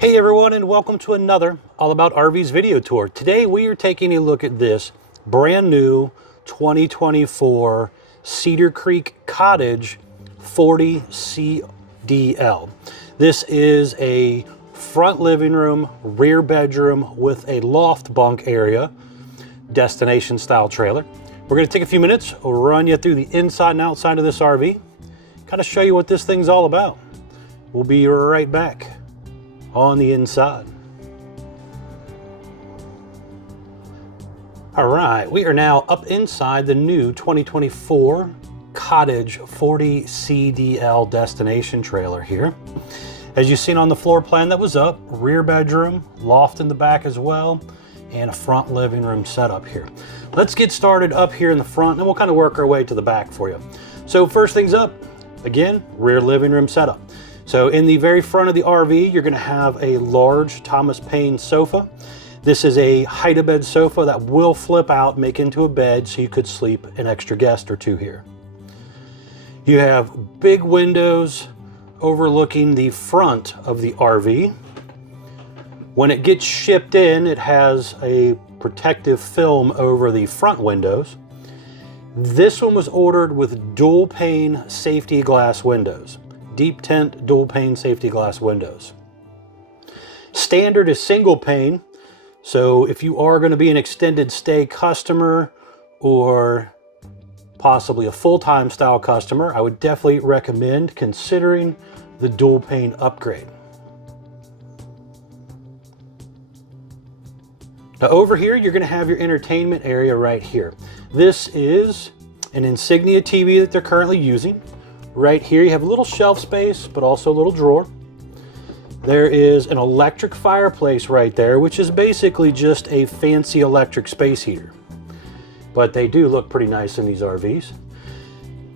Hey everyone, and welcome to another All About RVs video tour. Today we are taking a look at this brand new 2024 Cedar Creek Cottage 40CDL. This is a front living room, rear bedroom with a loft bunk area, destination style trailer. We're going to take a few minutes, we'll run you through the inside and outside of this RV, kind of show you what this thing's all about. We'll be right back on the inside. All right, we are now up inside the new 2024 Cottage 40CDL destination trailer here. As you've seen on the floor plan that was up, rear bedroom, loft in the back as well, and a front living room setup here. Let's get started up here in the front and we'll kind of work our way to the back for you. So first things up, again, rear living room setup. So in the very front of the RV, you're going to have a large Thomas Paine sofa. This is a hide-a-bed sofa that will flip out, make into a bed, so you could sleep an extra guest or two here. You have big windows overlooking the front of the RV. When it gets shipped in, it has a protective film over the front windows. This one was ordered with dual pane safety glass windows. Deep tint dual pane safety glass windows. Standard is single pane, so if you are going to be an extended stay customer or possibly a full-time style customer, I would definitely recommend considering the dual pane upgrade. Now over here, you're going to have your entertainment area right here. This is an Insignia TV that they're currently using. Right here you have a little shelf space, but also a little drawer. There is an electric fireplace right there, which is basically just a fancy electric space heater. But they do look pretty nice in these RVs.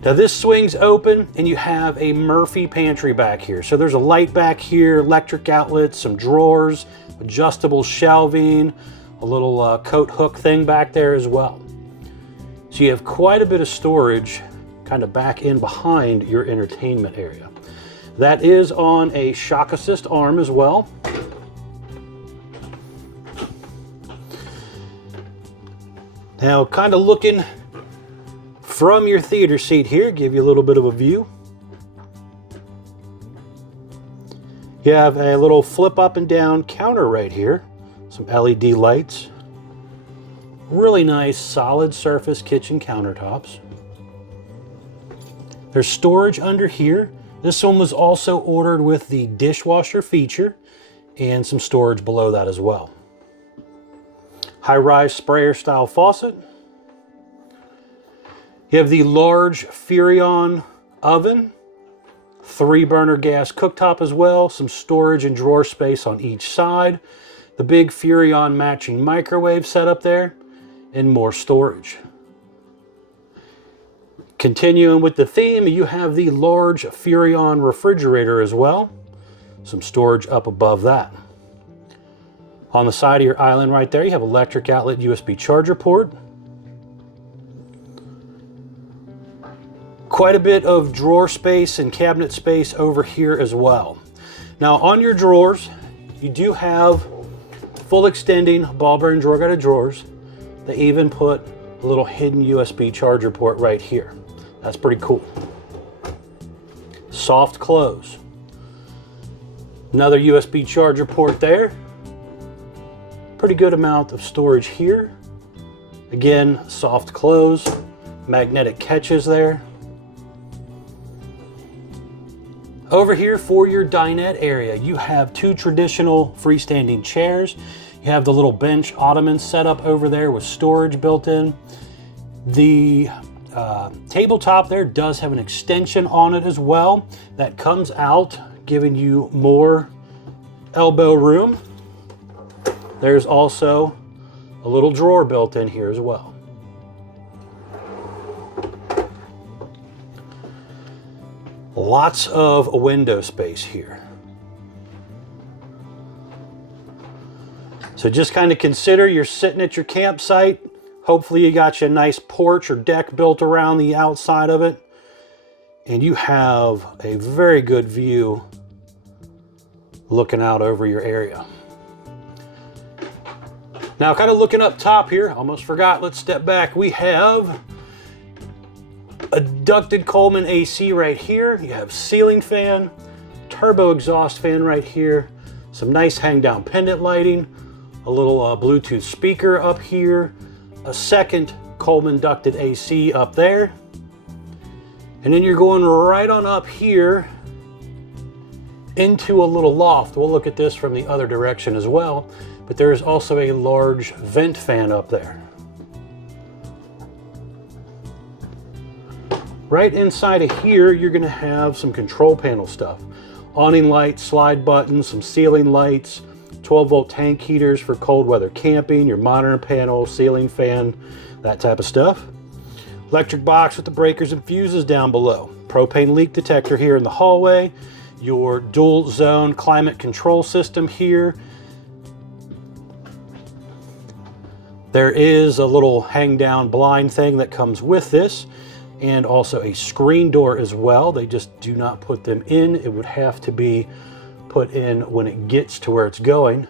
Now this swings open and you have a Murphy pantry back here. So there's a light back here, electric outlets, some drawers, adjustable shelving, a little coat hook thing back there as well. So you have quite a bit of storage kind of back in behind your entertainment area. That is on a shock assist arm as well. Now kind of looking from your theater seat here, give you a little bit of a view. You have a little flip up and down counter right here, some LED lights, really nice solid surface kitchen countertops. There's storage under here. This one was also ordered with the dishwasher feature and some storage below that as well. High-rise sprayer style faucet. You have the large Furrion oven, 3-burner gas cooktop as well, some storage and drawer space on each side, the big Furrion matching microwave setup there, and more storage. Continuing with the theme, you have the large Furrion refrigerator as well. Some storage up above that. On the side of your island right there, you have electric outlet USB charger port. Quite a bit of drawer space and cabinet space over here as well. Now on your drawers, you do have full extending ball bearing drawer guided drawers. They even put a little hidden USB charger port right here. That's pretty cool. Soft close. Another USB charger port there. Pretty good amount of storage here. Again, soft close. Magnetic catches there. Over here for your dinette area, you have 2 traditional freestanding chairs. You have the little bench ottoman set up over there with storage built in. The tabletop there does have an extension on it as well that comes out, giving you more elbow room. There's also a little drawer built in here as well. Lots of window space here. So just kind of consider you're sitting at your campsite. Hopefully you got you a nice porch or deck built around the outside of it. And you have a very good view looking out over your area. Now, kind of looking up top here, almost forgot, let's step back. We have a ducted Coleman AC right here. You have ceiling fan, turbo exhaust fan right here, some nice hang down pendant lighting, a little Bluetooth speaker up here, a second Coleman ducted AC up there. And then you're going right on up here into a little loft. We'll look at this from the other direction as well, but there is also a large vent fan up there. Right inside of here, you're gonna have some control panel stuff. Awning lights, slide buttons, some ceiling lights, 12-volt tank heaters for cold weather camping, your monitor panel, ceiling fan, that type of stuff. Electric box with the breakers and fuses down below. Propane leak detector here in the hallway. Your dual zone climate control system here. There is a little hang down blind thing that comes with this, and also a screen door as well. They just do not put them in. It would have to be put in when it gets to where it's going.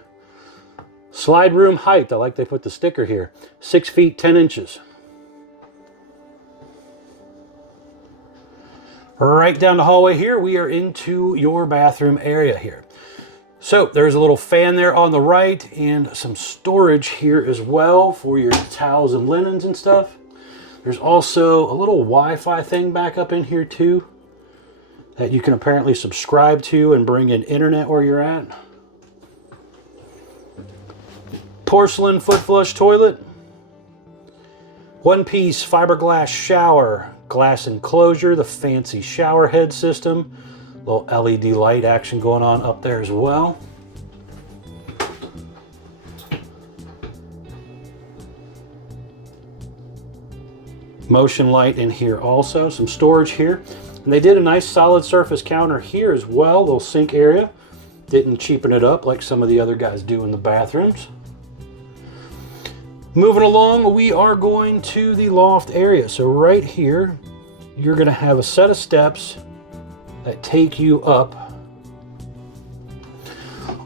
Slide room height, I like they put the sticker here, 6 feet 10 inches. Right down the hallway here, we are into your bathroom area here. So there's a little fan there on the right and some storage here as well for your towels and linens and stuff. There's also a little Wi-Fi thing back up in here too that you can apparently subscribe to and bring in internet where you're at. Porcelain foot flush toilet. One-piece fiberglass shower. Glass enclosure, the fancy shower head system, little LED light action going on up there as well. Motion light in here also, some storage here. And they did a nice solid surface counter here as well, little sink area. Didn't cheapen it up like some of the other guys do in the bathrooms. Moving along, we are going to the loft area. So right here, you're gonna have a set of steps that take you up.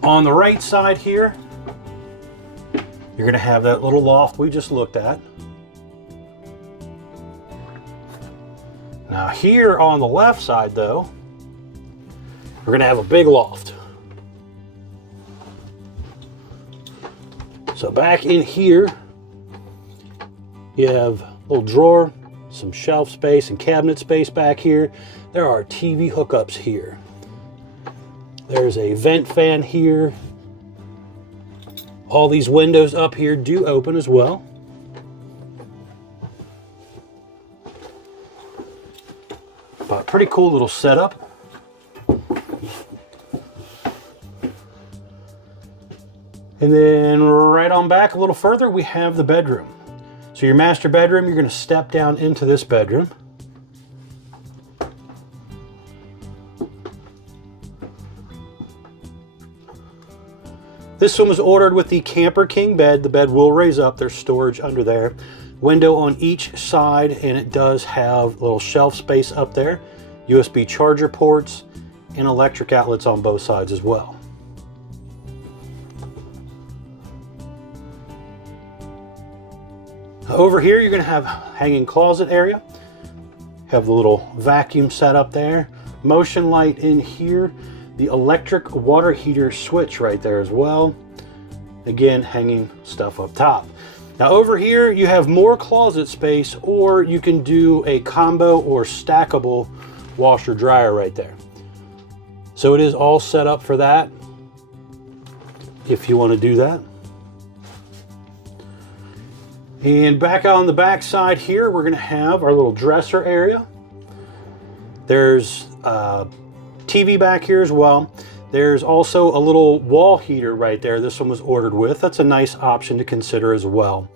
On the right side here, you're gonna have that little loft we just looked at. Now here on the left side though, we're gonna have a big loft. So back in here, you have a little drawer, some shelf space and cabinet space back here. There are TV hookups here. There's a vent fan here. All these windows up here do open as well. But pretty cool little setup. And then right on back a little further, we have the bedroom. So your master bedroom, you're going to step down into this bedroom. This one was ordered with the Camper King bed. The bed will raise up. There's storage under there. Window on each side, and it does have a little shelf space up there. USB charger ports and electric outlets on both sides as well. Over here, you're going to have hanging closet area. Have the little vacuum set up there. Motion light in here. The electric water heater switch right there as well. Again, hanging stuff up top. Now over here, you have more closet space, or you can do a combo or stackable washer dryer right there. So it is all set up for that if you want to do that. And back on the back side here, we're going to have our little dresser area. There's TV back here as well. There's also a little wall heater right there. This one was ordered with. That's a nice option to consider as well.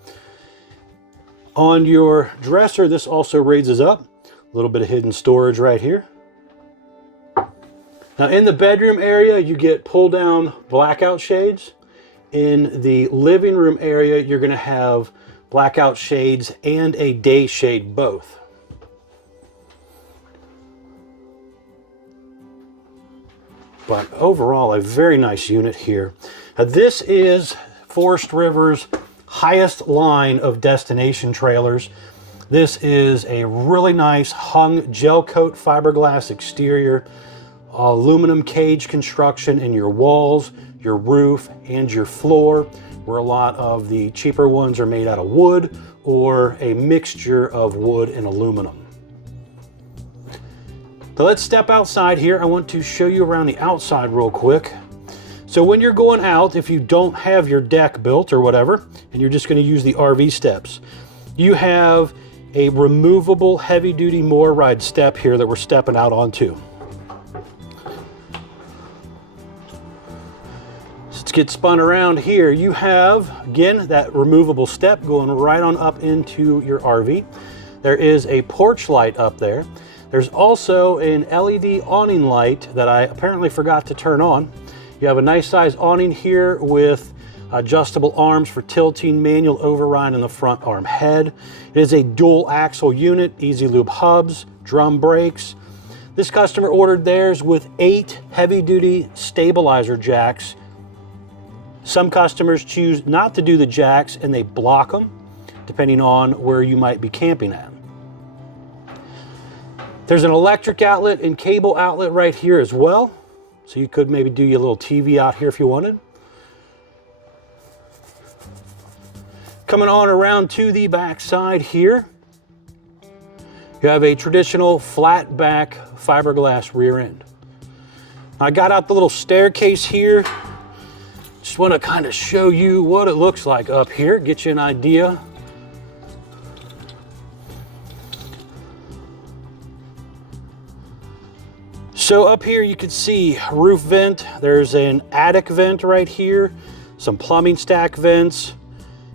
On your dresser, this also raises up. A little bit of hidden storage right here. Now in the bedroom area, you get pull down blackout shades. In the living room area, you're going to have blackout shades and a day shade both. But overall, a very nice unit here. This is Forestriver's highest line of destination trailers. This is a really nice hung gel coat fiberglass exterior, aluminum cage construction in your walls, your roof, and your floor, where a lot of the cheaper ones are made out of wood or a mixture of wood and aluminum. So let's step outside here. I want to show you around the outside real quick. So when you're going out, if you don't have your deck built or whatever, and you're just going to use the RV steps, you have a removable heavy-duty mower ride step here that we're stepping out onto. Let's get spun around here. You have, again, that removable step going right on up into your RV. There is a porch light up there. There's also an LED awning light that I apparently forgot to turn on. You have a nice size awning here with adjustable arms for tilting, manual override in the front arm head. It is a dual axle unit, easy lube hubs, drum brakes. This customer ordered theirs with 8 heavy duty stabilizer jacks. Some customers choose not to do the jacks and they block them depending on where you might be camping at. There's an electric outlet and cable outlet right here as well. So you could maybe do your little TV out here if you wanted. Coming on around to the back side here, you have a traditional flat back fiberglass rear end. I got out the little staircase here. Just want to kind of show you what it looks like up here, get you an idea. So up here you can see roof vent. There's an attic vent right here, some plumbing stack vents,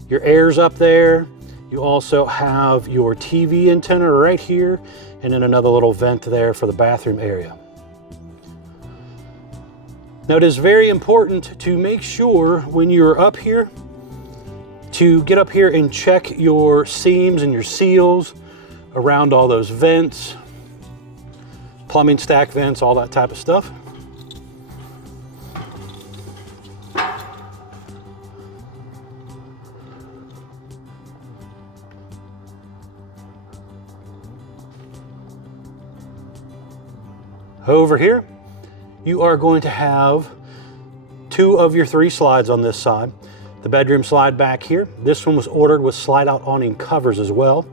your air's up there. You also have your TV antenna right here, and then another little vent there for the bathroom area. Now it is very important to make sure when you're up here to get up here and check your seams and your seals around all those vents, plumbing stack vents, all that type of stuff. Over here, you are going to have 2 of your 3 slides on this side. The bedroom slide back here. This one was ordered with slide out awning covers as well.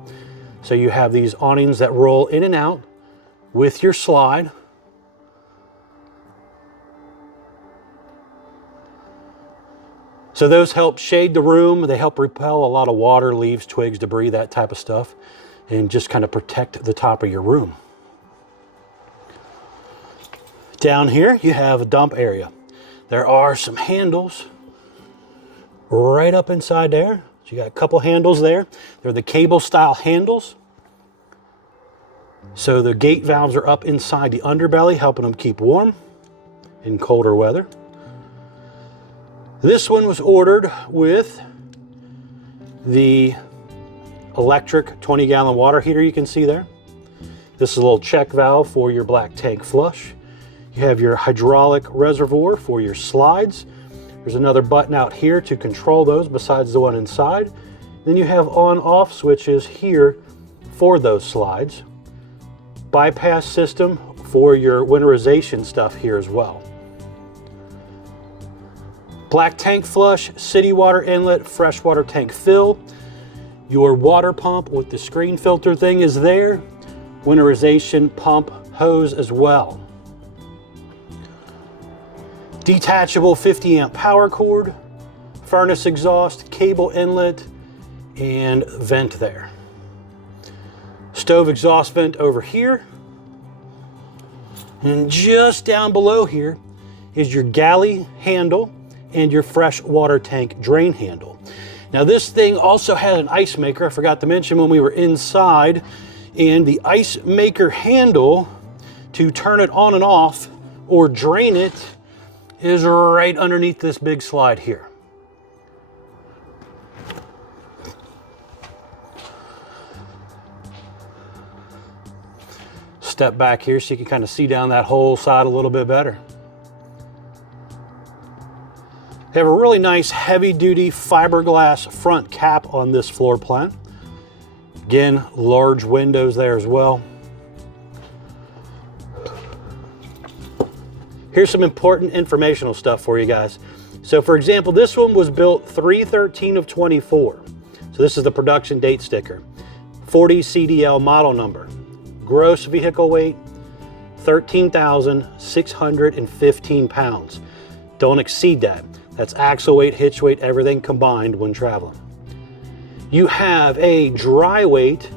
So you have these awnings that roll in and out with your slide. So those help shade the room. They help repel a lot of water, leaves, twigs, debris, that type of stuff, and just kind of protect the top of your room. Down here, you have a dump area. There are some handles right up inside there. So you got a couple handles there. They're the cable style handles. So the gate valves are up inside the underbelly, helping them keep warm in colder weather. This one was ordered with the electric 20-gallon water heater you can see there. This is a little check valve for your black tank flush. You have your hydraulic reservoir for your slides. There's another button out here to control those besides the one inside. Then you have on-off switches here for those slides. Bypass system for your winterization stuff here as well. Black tank flush, city water inlet, freshwater tank fill. Your water pump with the screen filter thing is there. Winterization pump hose as well. Detachable 50 amp power cord, furnace exhaust, cable inlet, and vent there. Stove exhaust vent over here. And just down below here is your galley handle and your fresh water tank drain handle. Now this thing also had an ice maker, I forgot to mention when we were inside, and the ice maker handle to turn it on and off or drain it is right underneath this big slide here. Step back here so you can kind of see down that whole side a little bit better. We have a really nice heavy-duty fiberglass front cap on this floor plan. Again, large windows there as well. Here's some important informational stuff for you guys. So for example, this one was built 3/13/24. So this is the production date sticker. 40 CDL model number. Gross vehicle weight, 13,615 pounds. Don't exceed that. That's axle weight, hitch weight, everything combined when traveling. You have a dry weight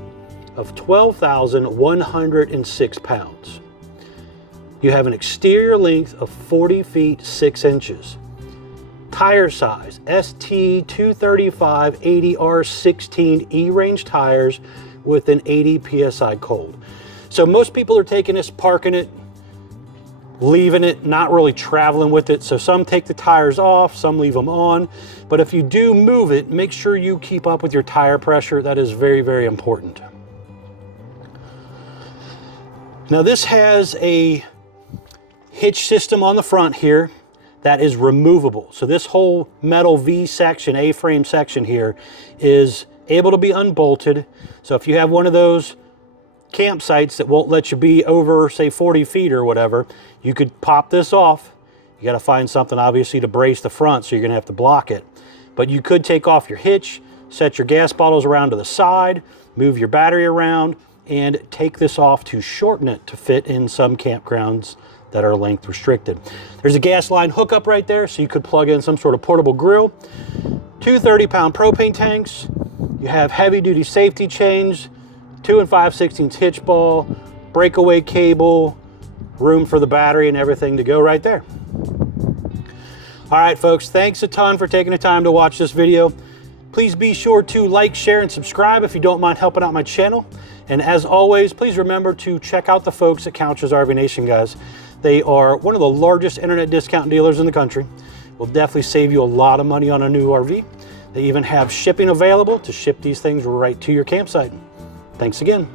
of 12,106 pounds. You have an exterior length of 40 feet 6 inches. Tire size, ST 235 80R16 E-range tires with an 80 PSI cold. So most people are taking this, parking it, leaving it, not really traveling with it. So some take the tires off, some leave them on. But if you do move it, make sure you keep up with your tire pressure. That is very, very important. Now this has a hitch system on the front here that is removable. So this whole metal V section, A-frame section here, is able to be unbolted. So if you have one of those campsites that won't let you be over, say, 40 feet or whatever, you could pop this off. You got to find something obviously to brace the front, so you're going to have to block it. But you could take off your hitch, set your gas bottles around to the side, move your battery around, and take this off to shorten it to fit in some campgrounds that are length restricted. There's a gas line hookup right there, so you could plug in some sort of portable grill. 2 30-pound propane tanks. You have heavy-duty safety chains, 2 5/16 hitch ball, breakaway cable, room for the battery and everything to go right there. All right, folks, thanks a ton for taking the time to watch this video. Please be sure to like, share, and subscribe if you don't mind helping out my channel. And as always, please remember to check out the folks at Couch's RV Nation, guys. They are one of the largest internet discount dealers in the country. Will definitely save you a lot of money on a new RV. They even have shipping available to ship these things right to your campsite. Thanks again.